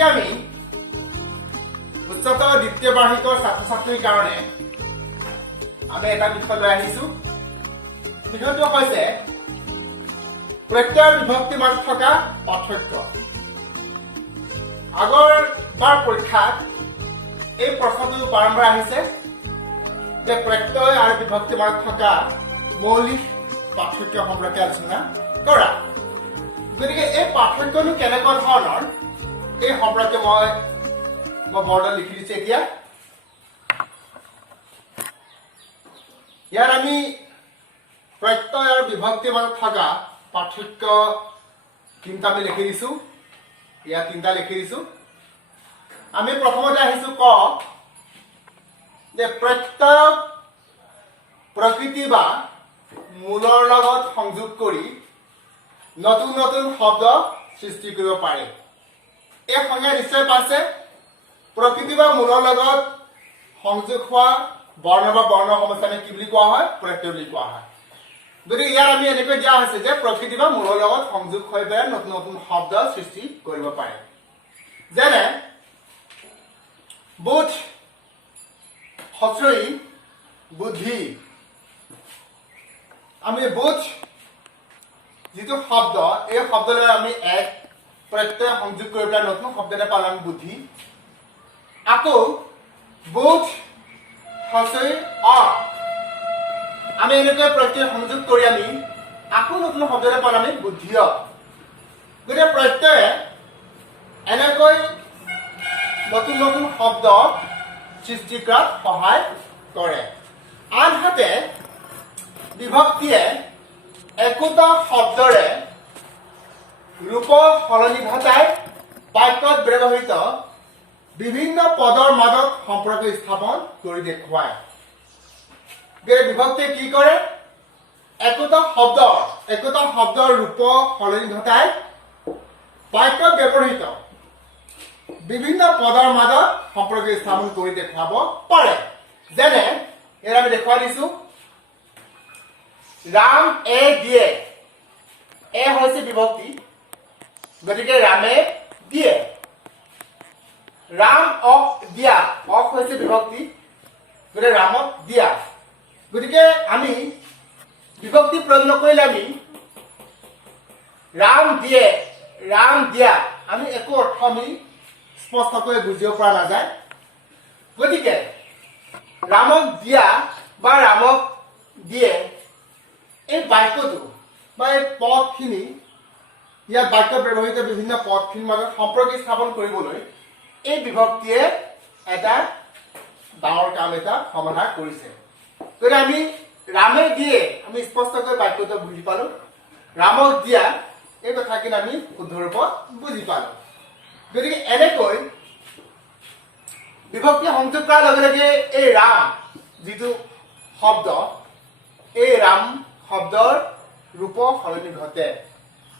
আজি আমি উচ্চতৰ দ্বিতীয় বাৰ্ষিকৰ ছাত্ৰ ছাত্ৰীৰ কাৰণে আমি এটা বিষয় লৈ আহিছো। বিষয়টো হৈছে প্ৰত্যয় বিভক্তি মাজত থকা পাৰ্থক্য। আগৰ বাৰ পৰীক্ষাত এই প্ৰশ্নটো বাৰম্বাৰ আহিছে যে প্ৰত্যয় আৰু বিভক্তি মাজত থকা মৌলিক পাৰ্থক্য সম্পৰ্কে আলোচনা কৰা। গতিকে এই পাৰ্থক্যটো কেনেকুৱা ধৰণৰ এই সম্পৰ্কে মই বৰ্ডত লিখি দিছো। এতিয়া ইয়াত আমি প্ৰত্যয় আৰু বিভক্তিৰ মাজত থকা পাৰ্থক্য তিনিটা আমি লিখি দিছো। ইয়াত তিনিটা লিখি দিছো। আমি প্ৰথমতে আহিছো ক যে প্ৰত্যয় প্ৰকৃতি বা মূলৰ লগত সংযোগ কৰি নতুন নতুন শব্দ সৃষ্টি কৰিব পাৰে। এই সংজ্ঞা নিশ্চয় পাইছে। প্ৰকৃতি বা মূলৰ লগত সংযোগ হোৱা বৰ্ণ বা বৰ্ণ সমষ্টি আমি কি বুলি কোৱা হয়? প্ৰত্যয় বুলি কোৱা হয়। গতিকে ইয়াত আমি এনেকৈ দিয়া হৈছে যে প্ৰকৃতি বা মূলৰ লগত সংযোগ হৈ পেলাই নতুন নতুন শব্দ সৃষ্টি কৰিব পাৰে। যেনে বুধ, হস্ৰই, বুদ্ধি। আমি বুধ যিটো শব্দ, এই শব্দলৈ আমি এক প্ৰত্যয় সংযোগ কৰি পেলাই নতুন শব্দ এটা পালো আমি বুদ্ধি। আকৌ বুধ, হস্ৰই, অ, আমি এনেকৈ প্ৰত্যয় সংযোগ কৰি আমি আকৌ নতুন শব্দ এটা পালো আমি বুদ্ধিয়। গতিকে প্ৰত্যয়ে এনেকৈ নতুন নতুন শব্দ সৃষ্টি কৰাত সহায় কৰে। আনহাতে বিভক্তিয়ে একোটা শব্দৰে ৰূপ সলনি ঘটাই বাক্যত ব্যৱহৃত বিভিন্ন পদৰ মাজত সম্পৰ্ক স্থাপন কৰি দেখুৱায়। বিভক্তিয়ে কি কৰে? একোটা শব্দৰ ৰূপ সলনি ঘটাই বাক্যত ব্যৱহৃত বিভিন্ন পদৰ মাজত সম্পৰ্ক স্থাপন কৰি দেখুৱাব পাৰে। যেনে ইয়াত আমি দেখুৱাই দিছো ৰাম এ দিয়ে। এ হৈছে বিভক্তি, গতিকে ৰামে দিয়ে। ৰাম অক দিয়া, অক হৈছে বিভক্তি, গতিকে ৰামক দিয়া। গতিকে আমি বিভক্তি প্ৰয়োগ নকৰিলে আমি ৰাম দিয়ে, ৰাম দিয়া, আমি একো অৰ্থ আমি স্পষ্টকৈ বুজিব পৰা নাযায়। গতিকে ৰামক দিয়া বা ৰামক দিয়ে এই বাক্যটো বা এই পদখিনি, ইয়াত বাক্যত ব্যৱহৃত বিভিন্ন পদখিনিৰ মাজত সম্পৰ্ক স্থাপন কৰিবলৈ এই বিভক্তিয়ে এটা ডাঙৰ কাম এটা সমাধা কৰিছে। গতিকে আমি ৰামে দিয়ে আমি স্পষ্টকৈ বাক্যটো বুজি পালো। ৰামক দিয়া এই কথাখিনি আমি শুদ্ধ ৰূপত বুজি পালো। গতিকে এনেকৈ বিভক্তি সংযোগ কৰাৰ লগে লগে এই ৰাম যিটো শব্দ, এই ৰাম শব্দৰ ৰূপ সলনি ঘটে।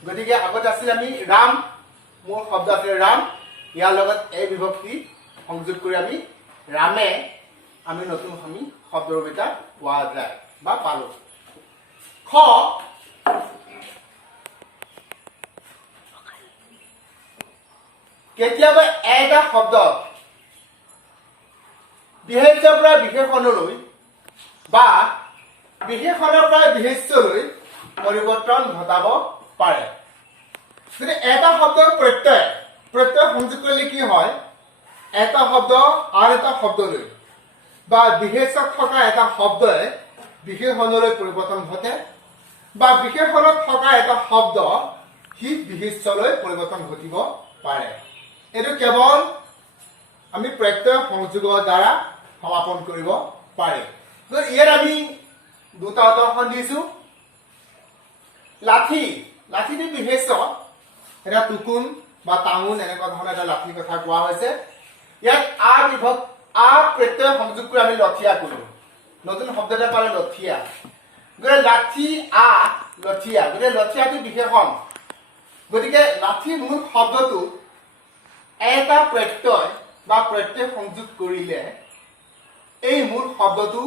গতিকে আগতে আছিল আমি ৰাম, মোৰ শব্দ আছিল ৰাম, ইয়াৰ লগত এই বিভক্তি সংযোগ কৰি আমি ৰামে আমি নতুন আমি শব্দৰূপ এটা পোৱা যায় বা পালো। খ কেতিয়াবা এটা শব্দ বিশেষ্যৰ পৰা বিশেষণলৈ বা বিশেষণৰ পৰা বিশেষ্যলৈ পৰিৱৰ্তন ঘটাব পাৰে। যদি এটা শব্দৰ প্ৰত্যয় সংযোগ কৰিলে কি হয়? এটা শব্দ আৰু এটা শব্দলৈ বা বিশেষত থকা এটা শব্দই বিশেষণলৈ পৰিৱৰ্তন ঘটে বা বিশেষণত থকা এটা শব্দ সি বিশেষ্যলৈ পৰিৱৰ্তন ঘটিব পাৰে। এইটো কেৱল আমি প্ৰত্যয় সংযোগৰ দ্বাৰা সমাপন কৰিব পাৰি। ইয়াত আমি দুটা উদাহৰণ দিছো। লাঠি, লাঠিটো বিশেষ্য, এটা টুকুন বা টাঙোন এনেকুৱা ধৰণৰ এটা লাঠিৰ কথা কোৱা হৈছে। ইয়াত আ প্ৰত্যয় সংযোগ কৰি আমি লঠিয়া কৰো, নতুন শব্দ এটা পালে লঠিয়া। গতিকে লাঠি আ লঠিয়া, গতিকে লঠিয়াটো বিশেষণ। গতিকে লাঠিৰ মূল শব্দটো এটা প্ৰত্যয় বা প্ৰত্যয় সংযোগ কৰিলে এই মূল শব্দটো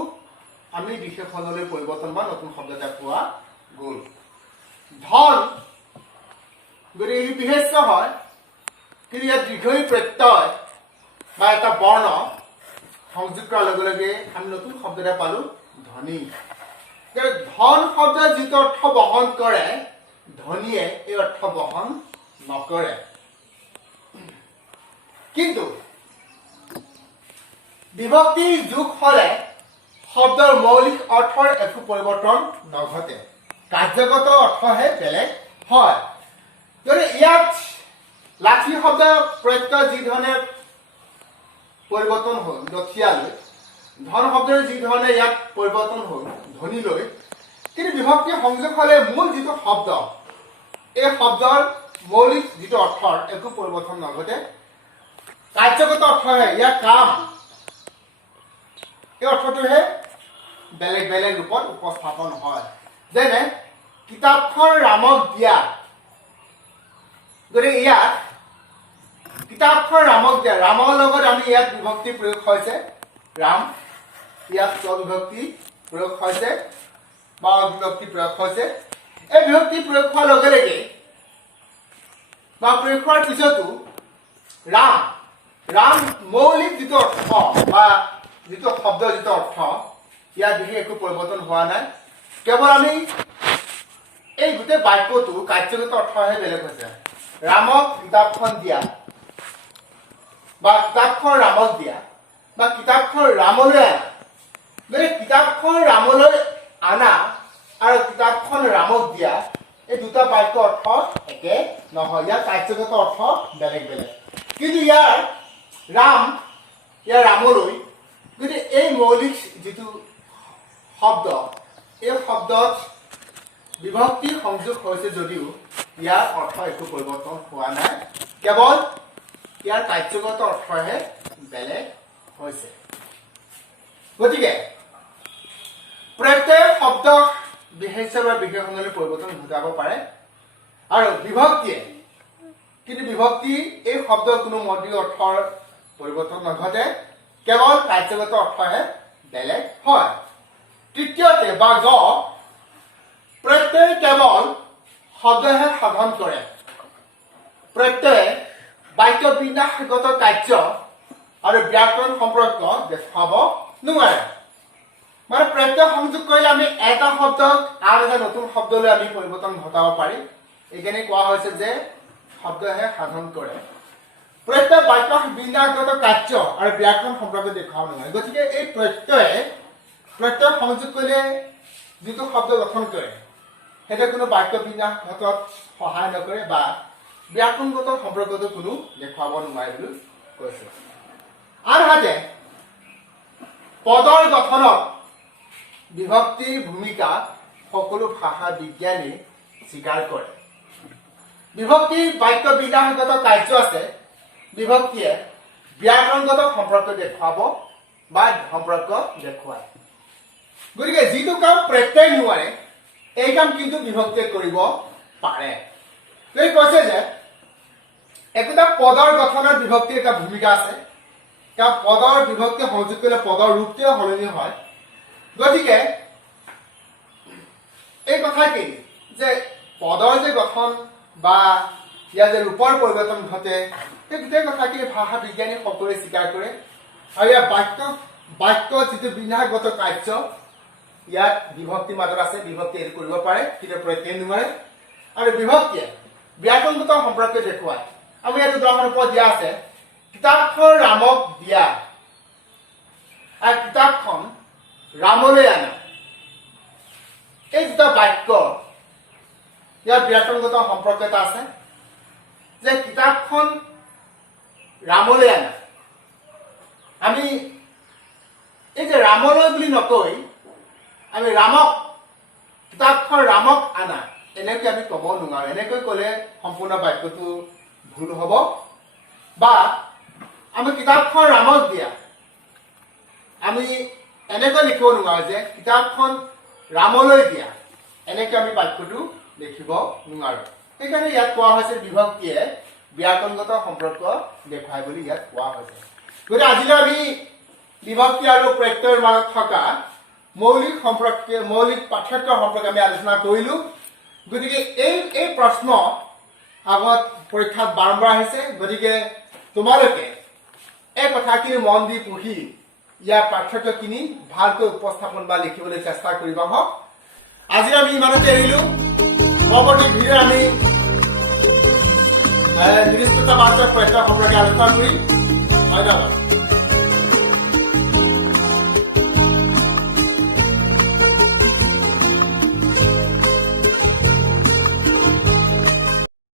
আমি বিশেষণলৈ পৰিৱৰ্তন বা নতুন শব্দ এটা পোৱা গ'ল। ধন, গতিকে ই বিশেষ্য হয়, কিন্তু ইয়াত দীৰ্ঘই প্ৰত্যয় বা এটা বৰ্ণ সংযোগ কৰাৰ লগে লগে আমি নতুন শব্দ এটা পালো ধ্বনি ধন শব্দই যিটো অৰ্থ বহন কৰে ধ্বনিয়ে এই অৰ্থ বহন নকৰে কিন্তু বিভক্তি যোগ হলে শব্দৰ মৌলিক অৰ্থৰ একো পৰিৱৰ্তন নঘটে কাৰ্যগত অৰ্থহে বেলেগ হয় যদি ইয়াত লাঠি শব্দ প্ৰত্যয় যি ধৰণে পৰিৱৰ্তন হ'ল লঠিয়ালৈ ধন শব্দৰ যি ধৰণে ইয়াত পৰিৱৰ্তন হ'ল ধ্বনিলৈ কিন্তু বিভক্তি সংযোগ হলে মূল যিটো শব্দ এই শব্দৰ মৌলিক যিটো অৰ্থৰ একো পৰিৱৰ্তন নঘটে কাৰ্যগত অৰ্থহে ইয়াৰ কাম এই অৰ্থটোহে বেলেগ বেলেগ ৰূপত উপস্থাপন হয় যেনে কিতাপখন ৰামক দিয়া গতিকে ইয়াত কিতাপখন ৰামক দিয়া ৰামৰ লগত আমি ইয়াত বিভক্তি প্ৰয়োগ হৈছে ৰাম ইয়াত স্ববিভক্তি প্ৰয়োগ হৈছে বা বিভক্তি প্ৰয়োগ হৈছে এই বিভক্তি প্ৰয়োগ হোৱাৰ লগে লগে বা প্ৰয়োগ হোৱাৰ পিছতো ৰাম ৰাম মৌলিক যিটো অৰ্থ বা যিটো শব্দ যিটো অৰ্থ ইয়াৰ বিশেষ একো পৰিৱৰ্তন হোৱা নাই কেৱল আমি এই গোটেই বাক্যটো কাৰ্যগত অৰ্থহে বেলেগ হৈছে ৰামক কিতাপখন দিয়া বা কিতাপখন ৰামক দিয়া বা কিতাপখন ৰামলৈ আনা মানে কিতাপখন ৰামলৈ আনা আৰু কিতাপখন ৰামক দিয়া এই দুটা বাক্য অৰ্থ একে নহয় ইয়াৰ কাৰ্যগত অৰ্থ বেলেগ বেলেগ কিন্তু ইয়াৰ ৰাম ইয়াৰ ৰামলৈ গতিকে এই মৌলিক যিটো শব্দ এই শব্দত বিভক্তি সংযোগ হৈছে যদিও ইয়াৰ অৰ্থ একো পৰিৱৰ্তন হোৱা নাই কেৱল ইয়াৰ কাৰ্যগত অৰ্থহে বেলেগ হৈছে গতিকে প্ৰত্যেক শব্দ বিশেষ্য বা বিশেষণলৈ পৰিৱৰ্তন ঘটাব পাৰে আৰু বিভক্তিয়ে কিন্তু বিভক্তি এই শব্দৰ কোনো মৌলিক অৰ্থৰ পৰিৱৰ্তন নঘটে কেৱল কাৰ্যগত অৰ্থহে বেলেগ হয় তৃতীয়তে বা গ প্ৰত্যয় কেৱল শব্দহে সাধন কৰে প্ৰত্যয়ে বাক্য বিন্যাসগত কাৰ্য আৰু ব্যাকৰণ সম্পৰ্ক দেখুৱাব নোৱাৰে মানে প্ৰত্যয় সংযোগ কৰিলে আমি এটা শব্দক আন এটা নতুন শব্দলৈ আমি পৰিৱৰ্তন ঘটাব পাৰিম এইকাৰণে কোৱা হৈছে যে শব্দহে সাধন কৰে প্ৰত্যয় বাক্য বিন্যাসগত কাৰ্য আৰু ব্যাকৰণ সম্পৰ্ক দেখুৱাব নোৱাৰে গতিকে এই প্ৰত্যয় সংযোগ কৰিলে যিটো শব্দ গঠন কৰে সেইটো কোনো বাক্য বিন্যাসগতত সহায় নকৰে বা ব্যাকৰণগত সম্পৰ্কটো কোনো দেখুৱাব নোৱাৰে বুলি কৈছে আনহাতে পদৰ গঠনত বিভক্তিৰ ভূমিকা সকলো ভাষা বিজ্ঞানী স্বীকাৰ কৰে বিভক্তিৰ বাক্য বিন্যাসগত কাৰ্য আছে বিভক্তিয়ে ব্যাকৰণগত সম্পৰ্ক দেখুৱাব বা সম্পৰ্ক দেখুৱায় গতিকে যিটো কাম প্ৰত্যয় নোৱাৰে এই কাম কিন্তু বিভক্তিয়ে কৰিব পাৰে এই কৈছে যে একোটা পদৰ গঠনত বিভক্তিৰ এটা ভূমিকা আছে কাৰণ পদৰ বিভক্তি সংযোগ কৰিলে পদৰ ৰূপটোৱে সলনি হয় গতিকে এই কথাটি যে পদৰ যে গঠন বা ইয়াৰ যে ৰূপৰ পৰিৱৰ্তন ঘটে এই গোটেই কথাটি ভাষা বিজ্ঞানী সকলোৱে স্বীকাৰ কৰে আৰু ইয়াৰ বাক্য যিটো বিন্যাসগত কাৰ্য ইয়াত বিভক্তি মাজত আছে বিভক্তি এৰি কৰিব পাৰে কিন্তু প্ৰত্যয় নোৱাৰে আৰু বিভক্তিয়ে ব্যাকৰণগত সম্পৰ্ক দেখুৱায় আমি ইয়াত উদাহৰণ ওপৰত দিয়া আছে কিতাপখন ৰামক দিয়া আৰু কিতাপখন ৰামলৈ আনা এই দুটা বাক্য ইয়াৰ ব্যাকৰণগত সম্পৰ্ক এটা আছে যে কিতাপখন ৰামলৈ আনা আমি এই যে ৰামলৈ বুলি নকৈ আমি ৰামক কিতাপখন ৰামক আনা এনেকৈ আমি ক'ব নোৱাৰো এনেকৈ ক'লে সম্পূৰ্ণ বাক্যটো ভুল হ'ব বা আমি কিতাপখন ৰামক দিয়া আমি এনেকৈ লিখিব নোৱাৰো যে কিতাপখন ৰামলৈ দিয়া এনেকৈ আমি বাক্যটো লিখিব নোৱাৰো সেইকাৰণে ইয়াত কোৱা হৈছে বিভক্তিয়ে ব্যাকৰণগত সম্পৰ্ক দেখুৱায় বুলি ইয়াত কোৱা হৈছে গতিকে আজিলৈ আমি বিভক্তি আৰু প্ৰত্যয়ৰ মাজত থকা মৌলিক পাৰ্থক্য সম্পৰ্কে আমি আলোচনা কৰিলো গতিকে এই প্ৰশ্ন আগত পৰীক্ষাত বাৰম্বাৰ আহিছে গতিকে তোমালোকে এই কথাখিনি মন দি পঢ়ি ইয়াৰ পাৰ্থক্যখিনি ভালকৈ উপস্থাপন বা লিখিবলৈ চেষ্টা কৰিবা হওক আজি আমি ইমানতে এৰিলো পৰৱৰ্তী ভিডিঅ'ত আমি নিৰ্দিষ্টতাবাচক প্ৰশ্ন সম্পৰ্কে আলোচনা কৰিম ধন্যবাদ